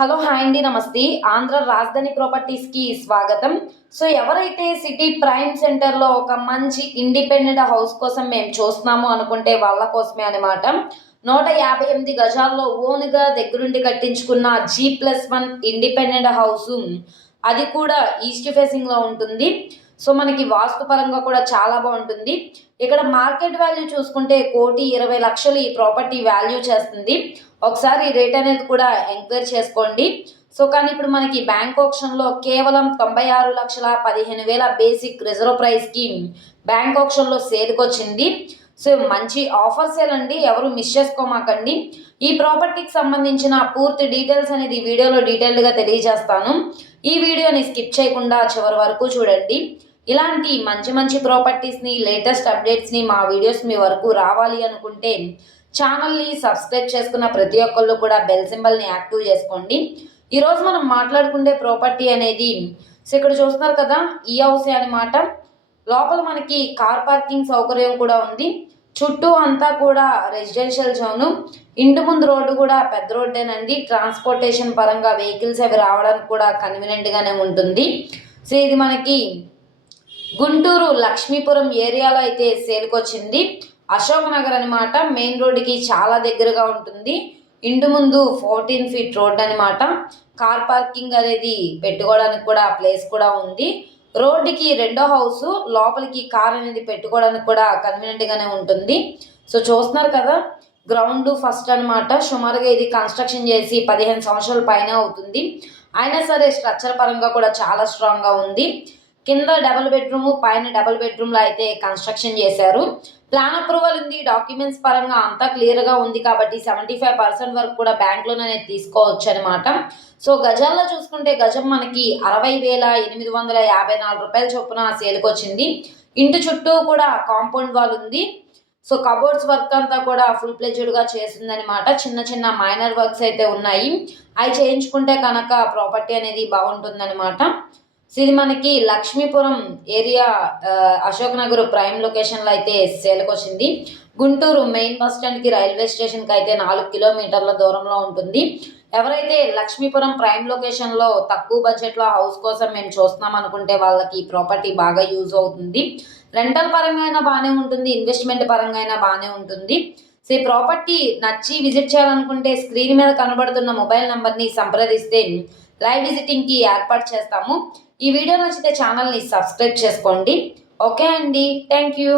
Hello hi అండి నమస్తే. ఆంధ్ర రాజధాని ప్రాపర్టీస్కి స్వాగతం. సో ఎవరైతే సిటీ ప్రైమ్ సెంటర్లో ఒక మంచి ఇండిపెండెంట్ హౌస్ కోసం మేము చూస్తున్నాము అనుకుంటే వాళ్ళ కోసమే అనమాట. 158 గజాల్లో ఓన్గా దగ్గరుండి కట్టించుకున్న G+1 ఇండిపెండెంట్ హౌస్, అది కూడా ఈస్ట్ ఫేసింగ్లో ఉంటుంది. సో మనకి వాస్తు పరంగా కూడా చాలా బాగుంటుంది. ఇక్కడ మార్కెట్ వాల్యూ చూసుకుంటే 1,20,00,000 ఈ ప్రాపర్టీ వాల్యూ చేస్తుంది. ఒకసారి రేట్ అనేది కూడా ఎంక్వైరీ చేసుకోండి. సో కానీ ఇప్పుడు మనకి బ్యాంక్ ఆప్షన్లో కేవలం 96,15,000 బేసిక్ రిజర్వ్ ప్రైస్కి బ్యాంక్ ఆప్షన్లో సేల్కి వచ్చింది. సో మంచి ఆఫర్ సేల్ అండి, ఎవరు మిస్ చేసుకోమాకండి. ఈ ప్రాపర్టీకి సంబంధించిన పూర్తి డీటెయిల్స్ అనేది వీడియోలో డీటెయిల్డ్గా తెలియజేస్తాను. ఈ వీడియోని స్కిప్ చేయకుండా చివరి వరకు చూడండి. ఇలాంటి మంచి మంచి ప్రాపర్టీస్ని, లేటెస్ట్ అప్డేట్స్ని మా వీడియోస్ మీ వరకు రావాలి అనుకుంటే ఛానల్ని సబ్స్క్రైబ్ చేసుకున్న ప్రతి ఒక్కళ్ళు కూడా బెల్ సింబల్ని యాక్టివ్ చేసుకోండి. ఈరోజు మనం మాట్లాడుకునే ప్రాపర్టీ అనేది ఇక్కడ చూస్తున్నారు కదా, ఈ హౌసే అనమాట. లోపల మనకి కార్ పార్కింగ్ సౌకర్యం కూడా ఉంది. చుట్టూ అంతా కూడా రెసిడెన్షియల్ జోను. ఇంటి ముందు రోడ్డు కూడా పెద్ద రోడ్డేనండి. ట్రాన్స్పోర్టేషన్ పరంగా వెహికల్స్ అవి రావడానికి కూడా కన్వీనియంట్గానే ఉంటుంది. సో ఇది మనకి గుంటూరు లక్ష్మీపురం ఏరియాలో అయితే సేల్కొచ్చింది. అశోక్ నగర్ అనమాట. మెయిన్ రోడ్డుకి చాలా దగ్గరగా ఉంటుంది. ఇంటి ముందు 14 ఫీట్ రోడ్ అనమాట. కార్ పార్కింగ్ అనేది పెట్టుకోవడానికి కూడా ప్లేస్ కూడా ఉంది. రోడ్డుకి రెండో హౌస్, లోపలికి కార్ అనేది పెట్టుకోవడానికి కూడా కన్వీనియంట్గానే ఉంటుంది. సో చూస్తున్నారు కదా, గ్రౌండ్ ఫస్ట్ అనమాట. సుమారుగా ఇది కన్స్ట్రక్షన్ చేసి 15 సంవత్సరాల పైన అవుతుంది. అయినా సరే స్ట్రక్చర్ పరంగా కూడా చాలా స్ట్రాంగ్గా ఉంది. కింద డబుల్ బెడ్రూమ్, పైన డబుల్ బెడ్రూమ్లో అయితే కన్స్ట్రక్షన్ చేశారు. ప్లాన్ అప్రూవల్ ఉంది. డాక్యుమెంట్స్ పరంగా అంతా క్లియర్గా ఉంది కాబట్టి 75% వరకు కూడా బ్యాంక్ లోన్ అనేది తీసుకోవచ్చు అనమాట. సో గజాల్లో చూసుకుంటే గజం మనకి 60,854 రూపాయల చొప్పున సేల్కి వచ్చింది. ఇంటి చుట్టూ కూడా కాంపౌండ్ వాల్ ఉంది. సో కబోర్డ్స్ వర్క్ అంతా కూడా ఫుల్ ప్లెజ్డ్గా చేసిందనమాట. చిన్న చిన్న మైనర్ వర్క్స్ అయితే ఉన్నాయి. అవి చేయించుకుంటే కనుక ప్రాపర్టీ అనేది బాగుంటుందన్నమాట. సో ఇది మనకి లక్ష్మీపురం ఏరియా, అశోక్ నగర్ ప్రైమ్ లొకేషన్లో అయితే సేల్కి వచ్చింది. గుంటూరు మెయిన్ బస్ స్టాండ్కి, రైల్వే స్టేషన్కి అయితే 4 కిలోమీటర్ల దూరంలో ఉంటుంది. ఎవరైతే లక్ష్మీపురం ప్రైమ్ లొకేషన్లో తక్కువ బడ్జెట్లో హౌస్ కోసం మేము చూస్తున్నాం అనుకుంటే వాళ్ళకి ప్రాపర్టీ బాగా యూజ్ అవుతుంది. రెంటల్ పరంగా అయినా బాగానే ఉంటుంది, ఇన్వెస్ట్మెంట్ పరంగా అయినా బాగానే ఉంటుంది. సో ఈ ప్రాపర్టీ నచ్చి విజిట్ చేయాలనుకుంటే స్క్రీన్ మీద కనబడుతున్న మొబైల్ నెంబర్ని సంప్రదిస్తే లైవ్ విజిటింగ్కి ఏర్పాటు చేస్తాము. ఈ వీడియో నచ్చితే ఛానల్ని సబ్స్క్రైబ్ చేసుకోండి. ఓకే అండి, థ్యాంక్ యూ.